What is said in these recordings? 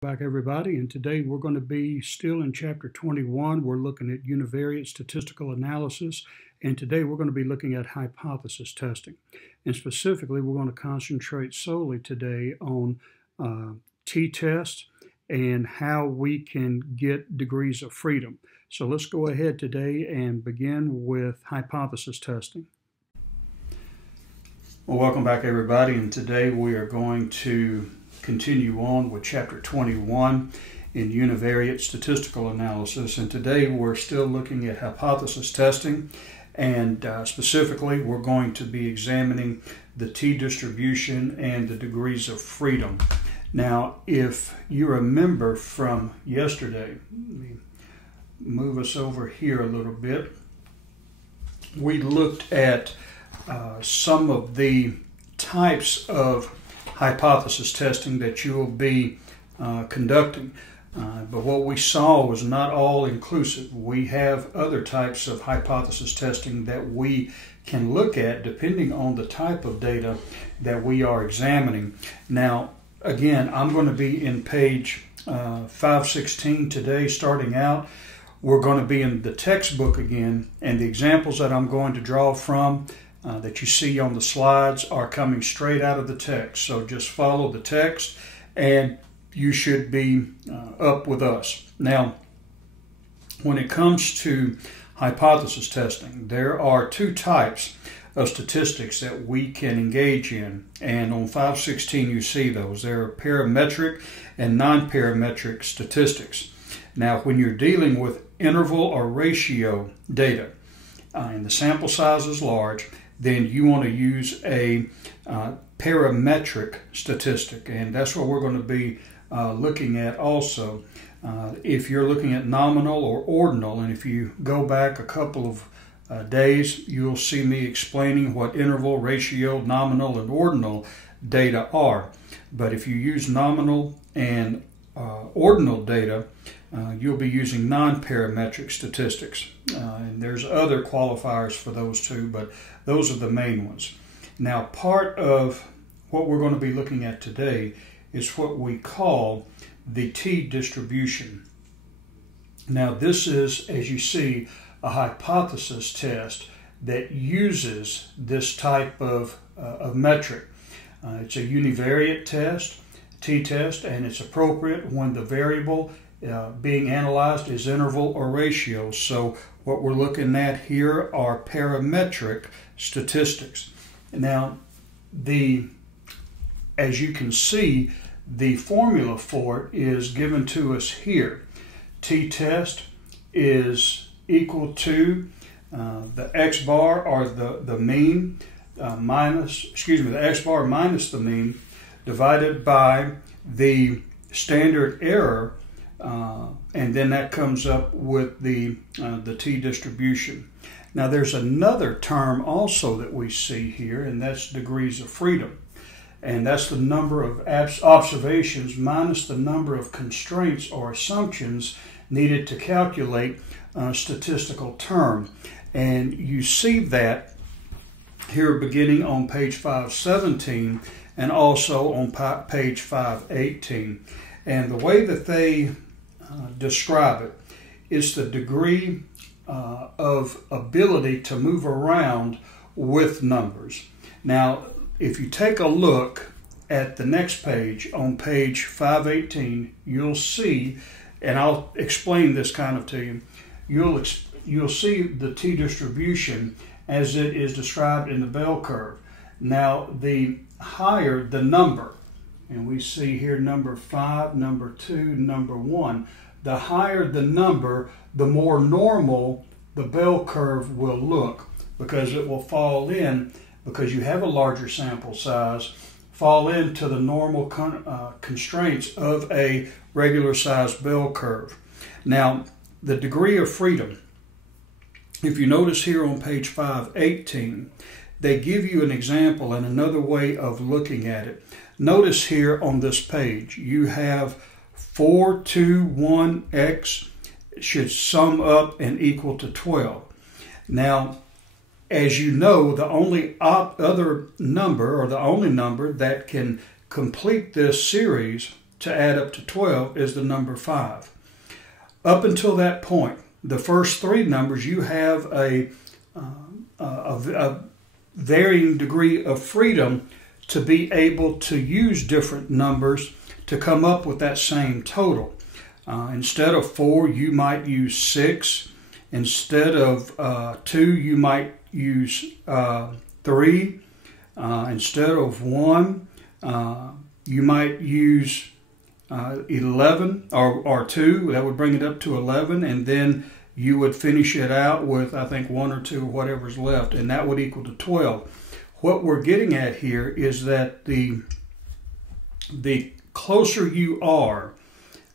Back everybody, and today we're going to be still in chapter 21. We're looking at univariate statistical analysis, and today we're going to be looking at hypothesis testing. And specifically, we're going to concentrate solely today on t-tests and how we can get degrees of freedom. So let's go ahead today and begin with hypothesis testing. Well, welcome back everybody, and today we are going to continue on with chapter 21 in univariate statistical analysis, and today we're still looking at hypothesis testing, and specifically we're going to be examining the t-distribution and the degrees of freedom. Now, if you remember from yesterday, let me move us over here a little bit. We looked at some of the types of hypothesis testing that you will be conducting. But what we saw was not all inclusive. We have other types of hypothesis testing that we can look at depending on the type of data that we are examining. Now, again, I'm going to be in page 516 today starting out. We're going to be in the textbook again, and the examples that I'm going to draw from that you see on the slides are coming straight out of the text. So just follow the text and you should be up with us. Now, when it comes to hypothesis testing, there are two types of statistics that we can engage in. And on 516 you see those. There are parametric and non-parametric statistics. Now, when you're dealing with interval or ratio data and the sample size is large, then you want to use a parametric statistic, and that's what we're going to be looking at also. If you're looking at nominal or ordinal, and if you go back a couple of days, you'll see me explaining what interval, ratio, nominal, and ordinal data are. But if you use nominal and ordinal data, you'll be using non-parametric statistics. And there's other qualifiers for those two, but those are the main ones. Now, part of what we're going to be looking at today is what we call the t-distribution. Now, this is, as you see, a hypothesis test that uses this type of metric. It's a univariate test, t-test, and it's appropriate when the variable being analyzed is interval or ratio. So what we're looking at here are parametric statistics. Now, as you can see, the formula for it is given to us here. T-test is equal to the x bar, or the mean, the x bar minus the mean, divided by the standard error, and then that comes up with the t-distribution. Now, there's another term also that we see here, and that's degrees of freedom. And that's the number of observations minus the number of constraints or assumptions needed to calculate a statistical term. And you see that here beginning on page 517 and also on page 518. And the way that they describe it is the degree of ability to move around with numbers. Now, if you take a look at the next page, on page 518, you'll see, and I'll explain this kind of to you, you'll see the t-distribution as it is described in the bell curve. Now, the higher the number, and we see here number 5, number 2, number 1, the higher the number, the more normal the bell curve will look, because it will fall in, because you have a larger sample size, fall into the normal constraints of a regular sized bell curve. Now, the degree of freedom, if you notice here on page 518, they give you an example and another way of looking at it. Notice here on this page, you have 4, 2, 1, x should sum up and equal to 12. Now, as you know, the only other number, or the only number that can complete this series to add up to 12 is the number 5. Up until that point, the first 3 numbers, you have a varying degree of freedom to be able to use different numbers to come up with that same total. Instead of 4, you might use 6. Instead of 2, you might use 3. Instead of 1, you might use 11 or 2. That would bring it up to 11, and then you would finish it out with, I think, 1 or 2 or whatever's left, and that would equal to 12. What we're getting at here is that the closer you are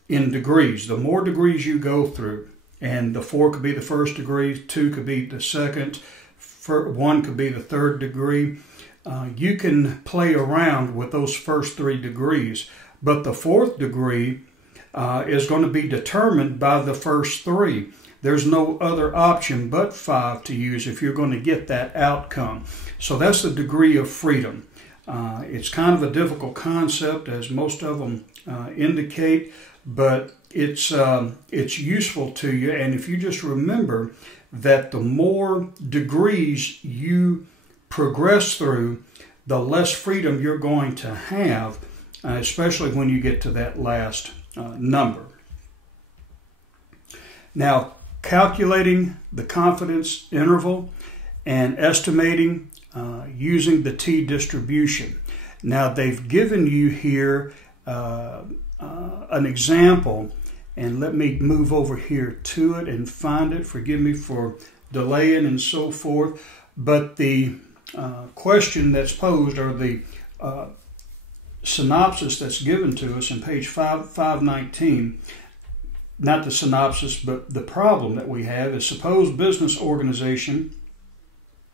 in degrees, the more degrees you go through, and the 4 could be the first degree, 2 could be the second, 1 could be the third degree. You can play around with those first 3 degrees, but the 4th degree is going to be determined by the first 3. There's no other option but 5 to use if you're going to get that outcome. So that's the degree of freedom. It's kind of a difficult concept, as most of them indicate, but it's useful to you. And if you just remember that the more degrees you progress through, the less freedom you're going to have, especially when you get to that last number. Now, calculating the confidence interval and estimating using the t-distribution. Now, they've given you here an example, and let me move over here to it and find it. Forgive me for delaying and so forth, but the question that's posed, or the synopsis that's given to us in page 519, not the synopsis, but the problem that we have is, suppose business organization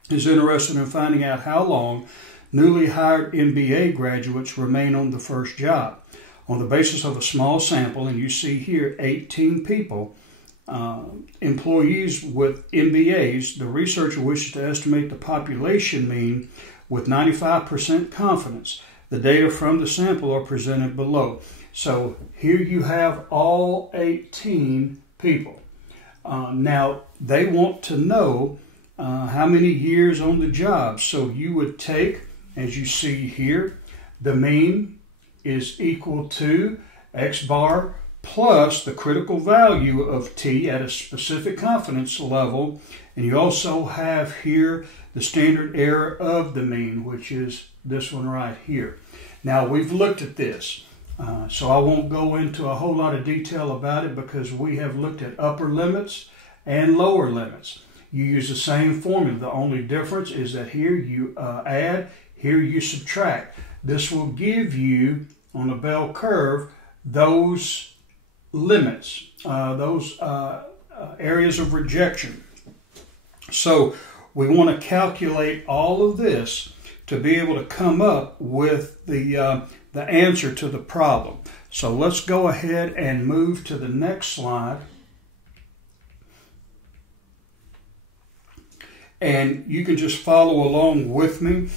is interested in finding out how long newly hired MBA graduates remain on the first job. On the basis of a small sample, and you see here 18 people, employees with MBAs, the researcher wishes to estimate the population mean with 95% confidence. The data from the sample are presented below. So here you have all 18 people. Now, they want to know how many years on the job. So you would take, as you see here, the mean is equal to X bar plus the critical value of T at a specific confidence level. And you also have here the standard error of the mean, which is this one right here. Now, we've looked at this, so I won't go into a whole lot of detail about it because we have looked at upper limits and lower limits. You use the same formula. The only difference is that here you add, here you subtract. This will give you, on a bell curve, those limits, those areas of rejection. So we want to calculate all of this to be able to come up with the answer to the problem. So let's go ahead and move to the next slide. And you can just follow along with me.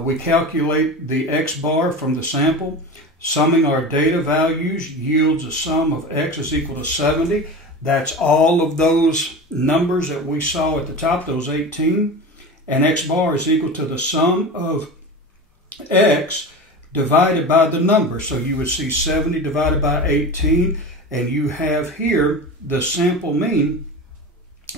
We calculate the X bar from the sample. Summing our data values yields a sum of X is equal to 70. That's all of those numbers that we saw at the top, those 18. And X bar is equal to the sum of X divided by the number. So you would see 70 divided by 18, and you have here the sample mean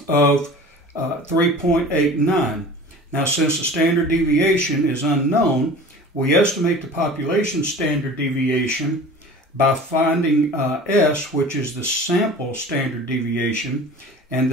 of 3.89. Now, since the standard deviation is unknown, we estimate the population standard deviation by finding S, which is the sample standard deviation, and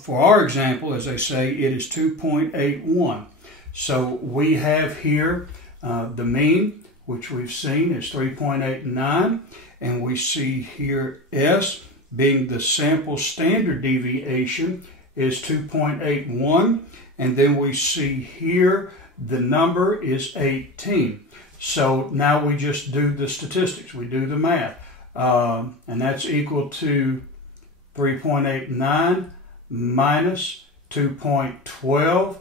for our example, as I say, it is 2.81. So we have here the mean, which we've seen is 3.89, and we see here S being the sample standard deviation is 2.81, and then we see here the number is 18. So now we just do the statistics, we do the math, and that's equal to 3.89 minus 2.12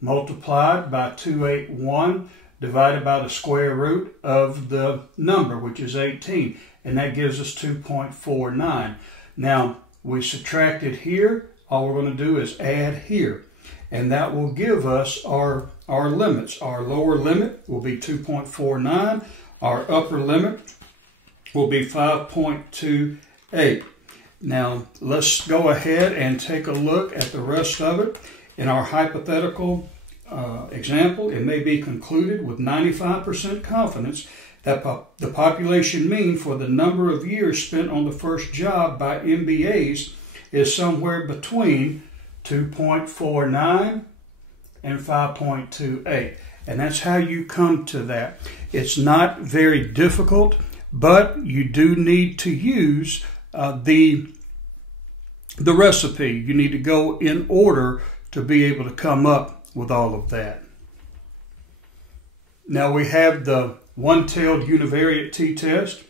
multiplied by 281. divided by the square root of the number, which is 18. And that gives us 2.49. Now, we subtracted here. All we're going to do is add here. And that will give us our limits. Our lower limit will be 2.49. Our upper limit will be 5.28. Now, let's go ahead and take a look at the rest of it. In our hypothetical example, it may be concluded with 95% confidence that the population mean for the number of years spent on the first job by MBAs is somewhere between 2.49 and 5.28. And that's how you come to that. It's not very difficult, but you do need to use the recipe. You need to go in order to be able to come up with all of that. Now we have the one-tailed univariate t-test,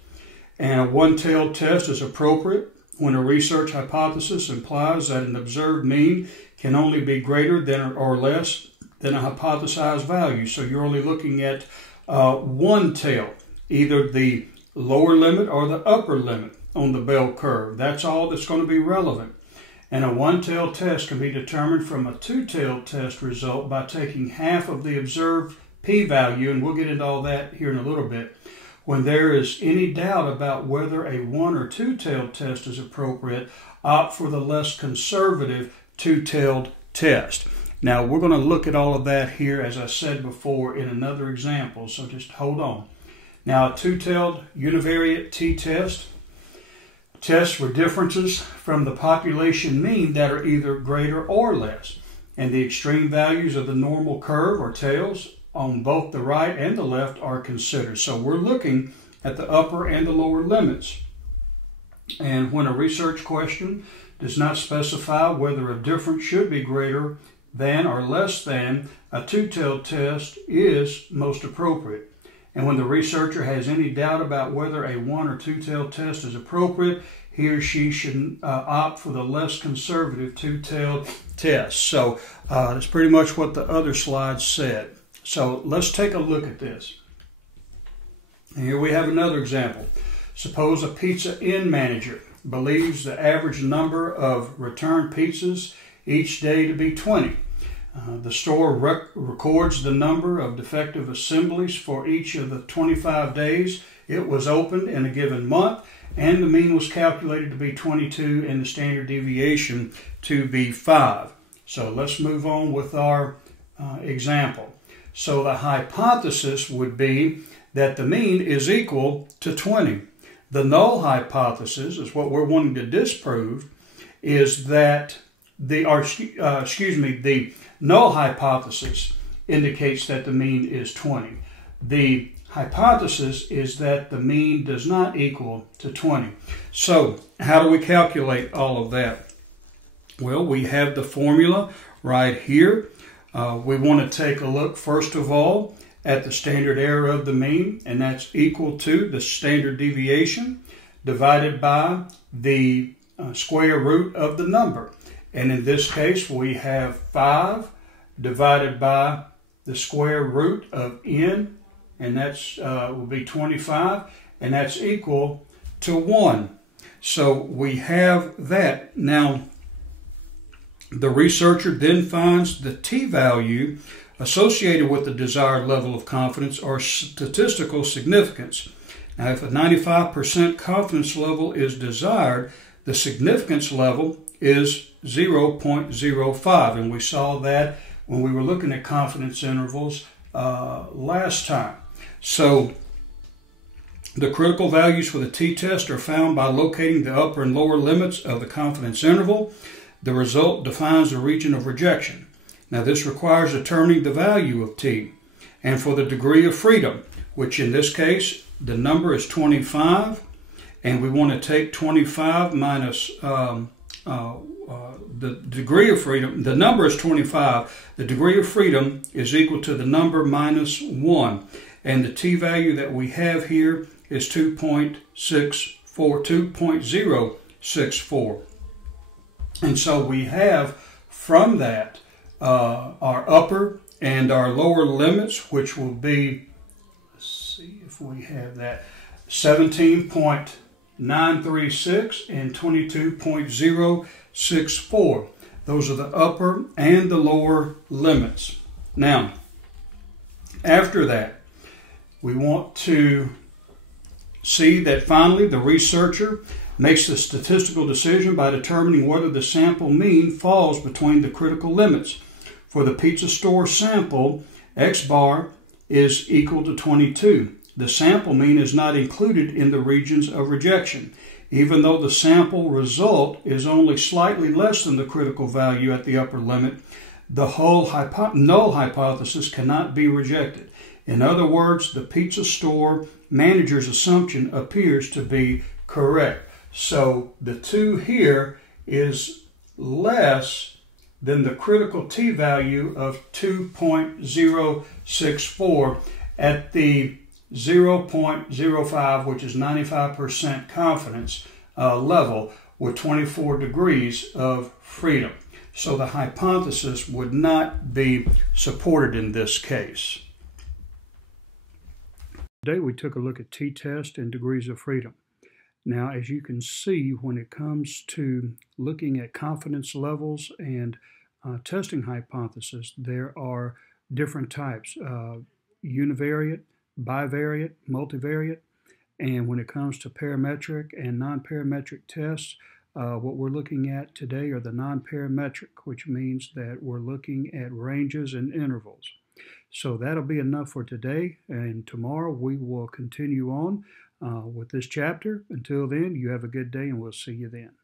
and a one-tailed test is appropriate when a research hypothesis implies that an observed mean can only be greater than or less than a hypothesized value. So you're only looking at one tail, either the lower limit or the upper limit on the bell curve. That's all that's going to be relevant. And a one-tailed test can be determined from a two-tailed test result by taking half of the observed p-value, and we'll get into all that here in a little bit. When there is any doubt about whether a one- or two-tailed test is appropriate, opt for the less conservative two-tailed test. Now, we're going to look at all of that here, as I said before, in another example, so just hold on. Now, a two-tailed univariate t-test tests for differences from the population mean that are either greater or less, and the extreme values of the normal curve or tails on both the right and the left are considered. So we're looking at the upper and the lower limits. And when a research question does not specify whether a difference should be greater than or less than, a two-tailed test is most appropriate. And when the researcher has any doubt about whether a one- or two-tailed test is appropriate, he or she should opt for the less conservative two-tailed test. So that's pretty much what the other slides said. So let's take a look at this. And here we have another example. Suppose a Pizza Inn manager believes the average number of returned pizzas each day to be 20. The store records the number of defective assemblies for each of the 25 days it was opened in a given month, and the mean was calculated to be 22 and the standard deviation to be 5. So let's move on with our example. So the hypothesis would be that the mean is equal to 20. The null hypothesis is what we're wanting to disprove, is that the null hypothesis indicates that the mean is 20. The hypothesis is that the mean does not equal to 20. So how do we calculate all of that? Well, we have the formula right here. We want to take a look, first of all, at the standard error of the mean, and that's equal to the standard deviation divided by the square root of the number. And in this case, we have 5 divided by the square root of n, and that's will be 25, and that's equal to 1. So we have that. Now, the researcher then finds the t-value associated with the desired level of confidence or statistical significance. Now, if a 95% confidence level is desired, the significance level is 0.05, and we saw that when we were looking at confidence intervals last time. So the critical values for the t-test are found by locating the upper and lower limits of the confidence interval. The result defines the region of rejection. Now this requires determining the value of t, and for the degree of freedom, which in this case the number is 25, and we want to take 25 minus the degree of freedom. The number is 25. The degree of freedom is equal to the number minus 1. And the t-value that we have here is 2.64. And so we have from that our upper And our lower limits, which will be, let's see if we have that, 17.936 and 22.064. Those are the upper and the lower limits. Now, after that, we want to see that finally the researcher makes the statistical decision by determining whether the sample mean falls between the critical limits. For the pizza store sample, X bar is equal to 22. The sample mean is not included in the regions of rejection. Even though the sample result is only slightly less than the critical value at the upper limit, the whole null hypothesis cannot be rejected. In other words, the pizza store manager's assumption appears to be correct. So the 2 here is less than the critical t-value of 2.064 at the 0.05, which is 95% confidence level, with 24 degrees of freedom. So the hypothesis would not be supported in this case. Today we took a look at t-test and degrees of freedom. Now, as you can see, when it comes to looking at confidence levels and testing hypothesis, there are different types, univariate, bivariate, multivariate, and when it comes to parametric and non-parametric tests, what we're looking at today are the non-parametric, which means that we're looking at ranges and intervals. So that'll be enough for today, and tomorrow we will continue on with this chapter. Until then, you have a good day, and we'll see you then.